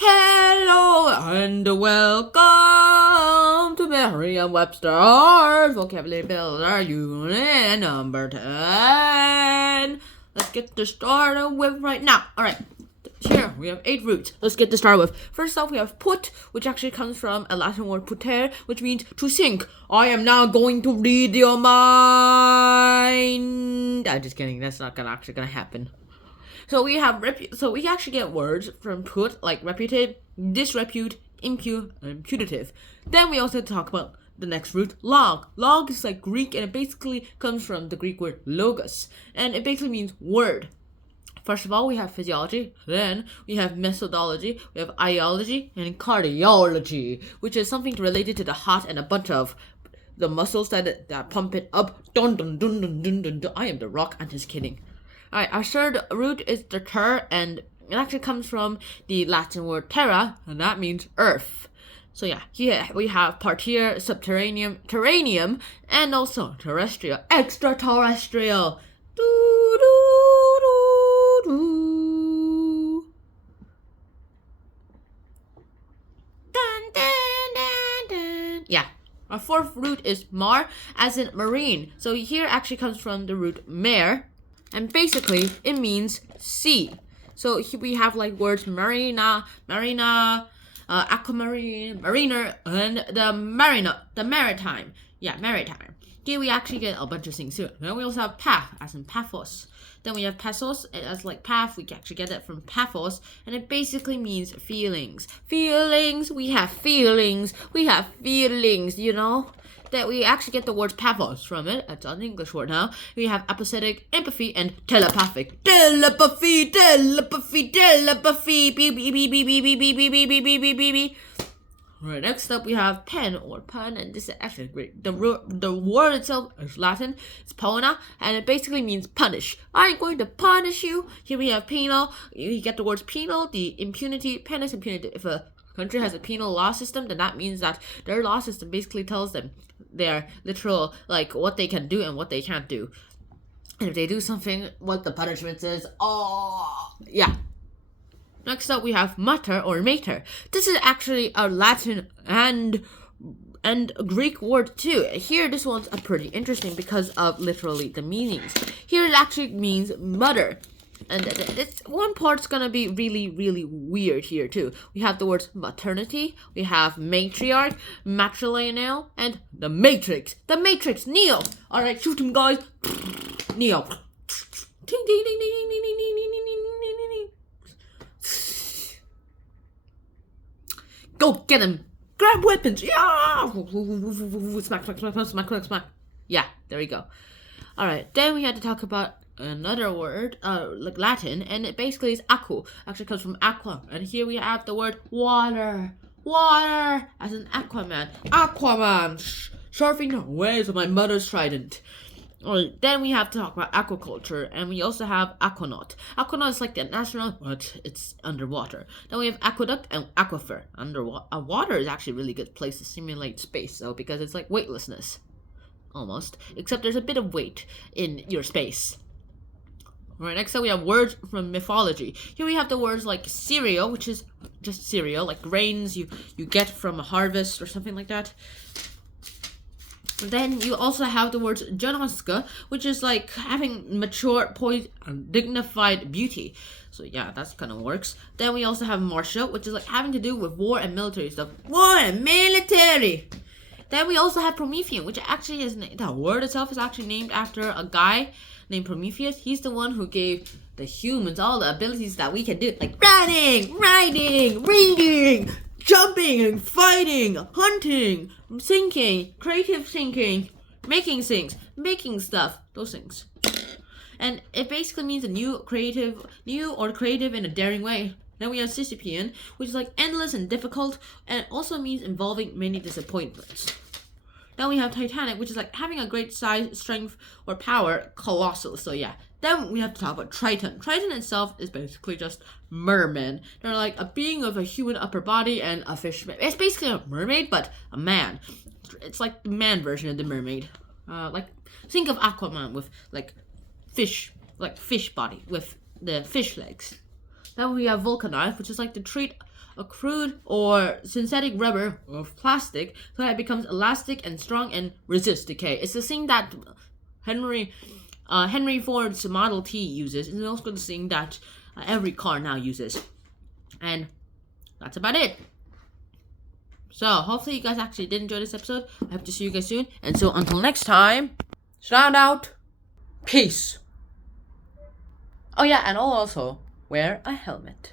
Hello and welcome to Merriam-Webster Vocabulary Builder Unit number 10. Let's get this started with right now. Alright, here we have 8 roots. Let's get this started with. First off, we have put, which actually comes from a Latin word putere, which means to sink. I am now going to read your mind. I'm just kidding, that's not actually gonna happen. So we have we actually get words from put, like reputed, disrepute, impute, and putative. Then we also talk about the next root, log. Log is like Greek, and it basically comes from the Greek word logos, and it basically means word. First of all, we have physiology, then we have methodology, we have ideology, and cardiology, which is something related to the heart and a bunch of the muscles that pump it up. Dun dun dun dun dun dun dun. I am the Rock, I'm just kidding. Alright, our third root is the ter, and it actually comes from the Latin word terra, and that means earth. So yeah, here we have parterre, subterranean, terranium, and also terrestrial, extraterrestrial. Doo, doo, doo, doo. Dun, dun, dun, dun. Yeah. Our fourth root is mar, as in marine. So here actually comes from the root mare, and basically it means sea. So here we have like words marina, aquamarine, mariner, and the maritime. Yeah, maritime. Here we actually get a bunch of things too. Then we also have path, as in paphos. Then we have pathos, as like path. We actually get that from paphos, and it basically means feelings. Feelings. We have feelings. We have feelings. You know that we actually get the word pathos from it. That's an English word now. We have apathetic, empathy, and telepathic. Telepathy. Beep beep beep beep beep beep beep beep beep beep beep beep beep. Alright, next up we have pen or pun, and this is actually great. The word itself is Latin, it's pona, and it basically means punish. I'm going to punish you. Here we have penal. You get the words penal, the impunity, pen is impunity. If a country has a penal law system, then that means that their law system basically tells them their literal, like, what they can do and what they can't do. And if they do something, what the punishment is. Oh, yeah. Next up, we have mater or mater. This is actually a Latin and Greek word too. Here, this one's pretty interesting because of literally the meanings. Here, it actually means mother. And this one part's gonna be really, really weird here too. We have the words maternity, we have matriarch, matrilineal, and the matrix. The matrix, Neo. Alright, shoot him, guys. Neo. Ding, ding, ding, ding, ding, ding, ding, ding, ding, ding, ding. Go get him! Grab weapons! Yeah! Smack, smack, smack, smack, smack, smack. Yeah, there we go. Alright, then we had to talk about another word, like Latin, and it basically is aqua. Actually comes from aqua. And here we have the word water. Water! As an Aquaman. Aquaman! Surfing the waves of my mother's trident. Alright, then we have to talk about aquaculture, and we also have aquanaut. Aquanaut is like the national, but it's underwater. Then we have aqueduct and aquifer. Water is actually a really good place to simulate space, though, because it's like weightlessness. Almost. Except there's a bit of weight in your space. Alright, next up we have words from mythology. Here we have the words like cereal, which is just cereal, like grains you get from a harvest or something like that. Then you also have the words genoska, which is like having mature, poised, and dignified beauty. So yeah, that kind of works. Then we also have martial, which is like having to do with war and military stuff. War and military! Then we also have Promethean, which actually is, the word itself is actually named after a guy named Prometheus. He's the one who gave the humans all the abilities that we can do, like running, riding, reading, jumping, fighting, hunting, thinking, creative thinking, making things, making stuff, those things. And it basically means a new or creative in a daring way. Then we have Sisyphean, which is like endless and difficult, and it also means involving many disappointments. Then we have Titanic, which is like having a great size, strength, or power, colossal. So yeah. Then we have to talk about Triton. Triton itself is basically just merman. They're like a being with a human upper body and a fish. It's basically a mermaid, but a man. It's like the man version of the mermaid. Like think of Aquaman with like fish body with the fish legs. Then we have vulcanize, which is like to treat a crude or synthetic rubber or plastic so that it becomes elastic and strong and resist decay. It's the thing that Henry Ford's Model T uses, and it's also the thing that every car now uses. And that's about it. So hopefully you guys actually did enjoy this episode. I hope to see you guys soon. And so until next time, shout out, peace. Oh yeah, and also wear a helmet.